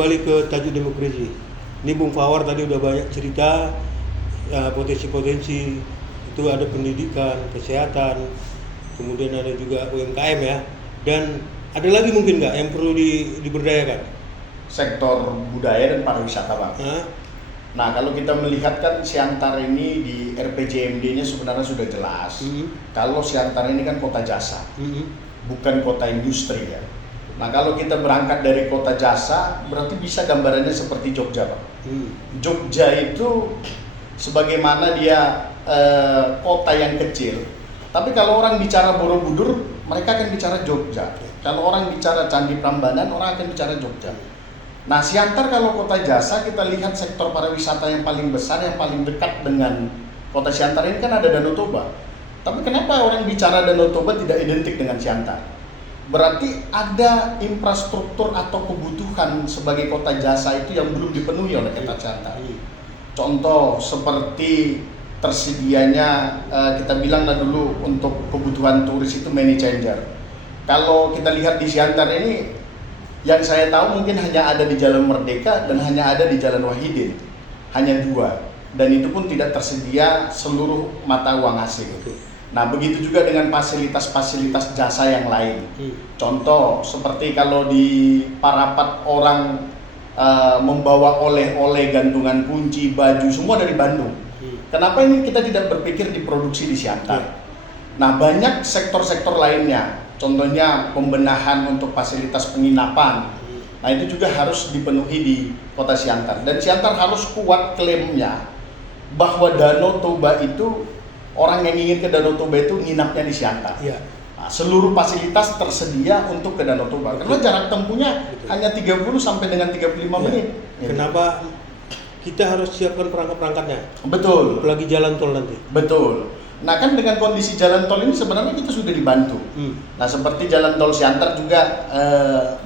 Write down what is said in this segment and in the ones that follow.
kembali ke tajuk demokrasi. Ini Bung Fawar tadi udah banyak cerita potensi-potensi itu, ada pendidikan, kesehatan, kemudian ada juga UMKM ya, dan ada lagi mungkin nggak yang perlu diberdayakan? Sektor budaya dan pariwisata, Bang. Nah, kalau kita melihat kan Siantar ini di RPJMD-nya sebenarnya sudah jelas. Kalau Siantar ini kan kota jasa, bukan kota industri ya. Nah, kalau kita berangkat dari kota jasa, berarti bisa gambarannya seperti Jogja, Pak. Jogja itu sebagaimana dia kota yang kecil, tapi kalau orang bicara Borobudur, mereka akan bicara Jogja. Kalau orang bicara Candi Prambanan, orang akan bicara Jogja. Nah, Siantar kalau kota jasa, kita lihat sektor pariwisata yang paling besar, yang paling dekat dengan kota Siantar ini kan ada Danau Toba. Tapi kenapa orang bicara Danau Toba tidak identik dengan Siantar? Berarti ada infrastruktur atau kebutuhan sebagai kota jasa itu yang belum dipenuhi oleh kota Siantar. Contoh seperti tersedianya, kita bilanglah dulu untuk kebutuhan turis itu money changer. Kalau kita lihat di Siantar ini, yang saya tahu mungkin hanya ada di Jalan Merdeka dan hanya ada di Jalan Wahidin, hanya 2, dan itu pun tidak tersedia seluruh mata uang asing. Nah, begitu juga dengan fasilitas-fasilitas jasa yang lain. Contoh seperti kalau di Parapat orang membawa oleh-oleh, gantungan kunci, baju, semua dari Bandung. Kenapa ini kita tidak berpikir diproduksi di Siantar? Nah, banyak sektor-sektor lainnya. Contohnya pembenahan untuk fasilitas penginapan. Nah, itu juga harus dipenuhi di kota Siantar. Dan Siantar harus kuat klaimnya bahwa Danau Toba itu, orang yang ingin ke Danau Toba itu nginapnya di Siantar. Nah, seluruh fasilitas tersedia untuk ke Danau Toba. Karena jarak tempuhnya hanya 30 sampai dengan 35 menit. Kenapa kita harus siapkan perangkat-perangkatnya? Betul. Apalagi jalan tol nanti. Betul. Nah, kan dengan kondisi jalan tol ini sebenarnya kita sudah dibantu. Nah, seperti jalan tol Siantar juga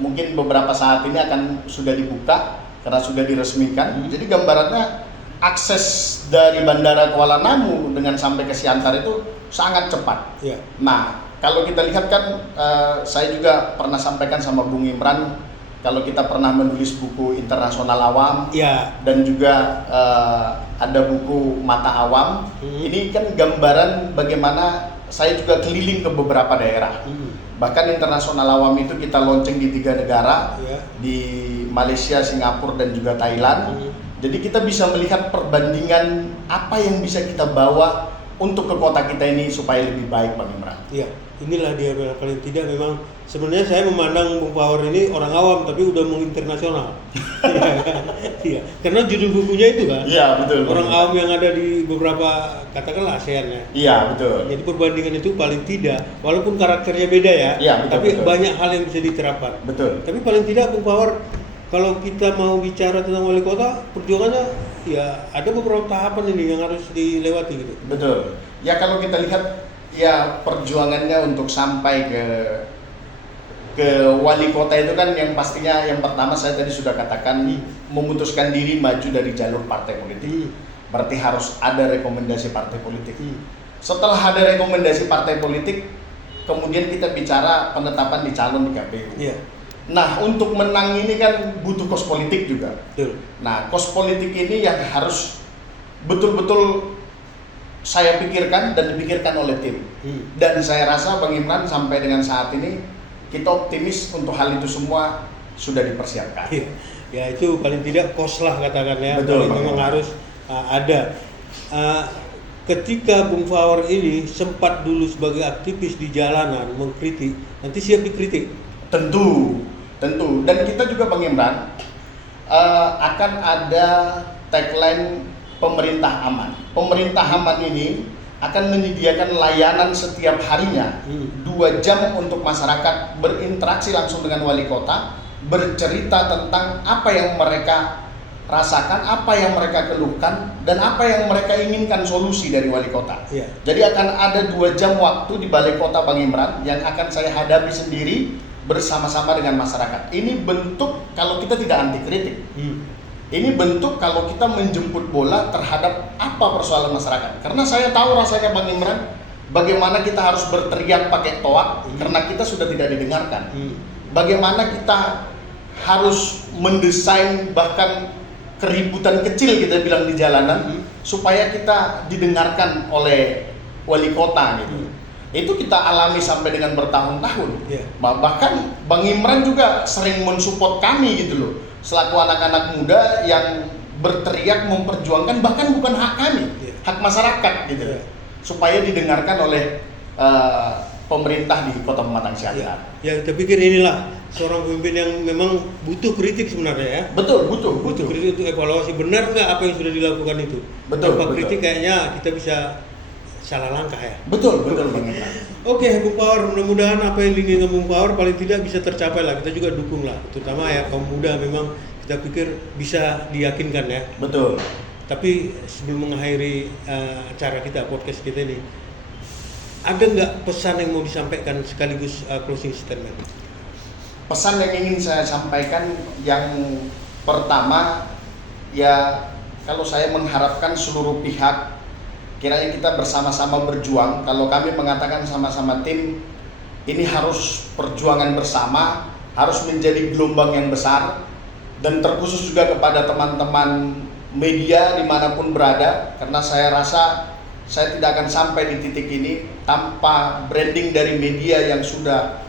mungkin beberapa saat ini akan sudah dibuka karena sudah diresmikan. Jadi gambarannya akses dari Bandara Kuala Namu dengan sampai ke Siantar itu sangat cepat. Nah, kalau kita lihat kan, saya juga pernah sampaikan sama Bung Imran, kalau kita pernah menulis buku Internasional Awam, dan juga ada buku Mata Awam, ini kan gambaran bagaimana saya juga keliling ke beberapa daerah. Bahkan Internasional Awam itu kita launching di 3 negara, di Malaysia, Singapura, dan juga Thailand. Jadi kita bisa melihat perbandingan apa yang bisa kita bawa untuk ke kota kita ini supaya lebih baik, Bang Imran. Inilah dia, paling tidak memang sebenarnya saya memandang Bung Fawar ini orang awam tapi udah menginternasional. Karena judul bukunya itu kan. Betul. Orang awam yang ada di beberapa, katakanlah ASEAN ya. Betul. Jadi perbandingan itu paling tidak, walaupun karakternya beda ya, betul, tapi betul. banyak hal yang bisa diterapkan. Betul. Tapi paling tidak Bung Fawar, kalau kita mau bicara tentang wali kota, perjuangannya ada beberapa tahapan ini yang harus dilewati gitu. Betul. Ya, kalau kita lihat perjuangannya untuk sampai ke wali kota itu kan yang pastinya yang pertama saya tadi sudah katakan, memutuskan diri maju dari jalur partai politik. Berarti harus ada rekomendasi partai politik. Setelah ada rekomendasi partai politik, kemudian kita bicara penetapan di calon di KPU. Nah, untuk menang ini kan butuh kos politik juga. Nah, kos politik ini yang harus betul-betul saya pikirkan dan dipikirkan oleh tim. Dan saya rasa Bang Imran sampai dengan saat ini kita optimis untuk hal itu semua sudah dipersiapkan. Itu paling tidak kos lah katakan ya. Betul, memang harus ada. Ketika Bung Fawar ini sempat dulu sebagai aktivis di jalanan mengkritik, nanti siap dikritik. Tentu. Dan kita juga Bang Imran akan ada tagline pemerintah aman. Pemerintah aman ini akan menyediakan layanan setiap harinya 2 jam untuk masyarakat berinteraksi langsung dengan wali kota, bercerita tentang apa yang mereka rasakan, apa yang mereka keluhkan, dan apa yang mereka inginkan solusi dari wali kota. Jadi akan ada 2 jam waktu di balai kota Bang Imran yang akan saya hadapi sendiri bersama-sama dengan masyarakat. Ini bentuk kalau kita tidak anti kritik. Ini bentuk kalau kita menjemput bola terhadap apa persoalan masyarakat. Karena saya tahu rasanya Bang Imran, bagaimana kita harus berteriak pakai toak karena kita sudah tidak didengarkan. Bagaimana kita harus mendesain bahkan keributan kecil kita bilang di jalanan supaya kita didengarkan oleh wali kota gitu. Itu kita alami sampai dengan bertahun-tahun. Bahkan Bang Imran juga sering mensupport kami gitu loh, selaku anak-anak muda yang berteriak memperjuangkan bahkan bukan hak kami, hak masyarakat gitu, supaya didengarkan oleh pemerintah di Kota Pematang Siantar. Ya, kita pikir inilah seorang pemimpin yang memang butuh kritik sebenarnya ya. Butuh Kritik untuk evaluasi, benar nggak apa yang sudah dilakukan itu. Tanpa kritik kayaknya kita bisa salah langkah ya. Betul Bang Imran. Oke, Bung Power, mudah-mudahan apa yang diinginkan Bung Power paling tidak bisa tercapai lah. Kita juga dukung lah, terutama ya kaum muda memang kita pikir bisa diyakinkan ya. Betul. Tapi sebelum mengakhiri acara kita, podcast kita ini, ada nggak pesan yang mau disampaikan sekaligus closing statement? Pesan yang ingin saya sampaikan yang pertama, ya kalau saya mengharapkan seluruh pihak kiranya kita bersama-sama berjuang. Kalau kami mengatakan sama-sama tim, ini harus perjuangan bersama, harus menjadi gelombang yang besar, dan terkhusus juga kepada teman-teman media dimanapun berada, karena saya rasa saya tidak akan sampai di titik ini tanpa branding dari media yang sudah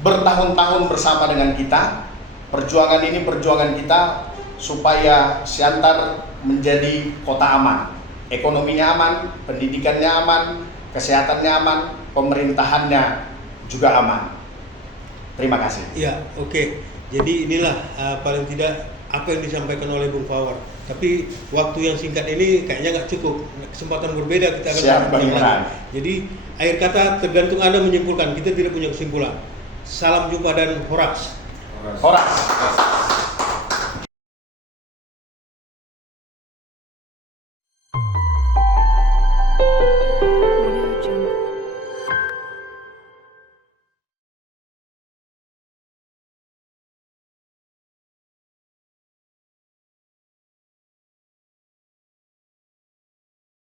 bertahun-tahun bersama dengan kita. Perjuangan ini perjuangan kita supaya Siantar menjadi kota aman, ekonominya aman, pendidikannya aman, kesehatannya aman, pemerintahannya juga aman. Terima kasih. Ya, oke. Jadi inilah paling tidak apa yang disampaikan oleh Bung Power. Tapi waktu yang singkat ini kayaknya nggak cukup. Kesempatan berbeda kita akan Siap, jadi akhir kata tergantung Anda menyimpulkan. Kita tidak punya kesimpulan. Salam jumpa dan horas. Horas.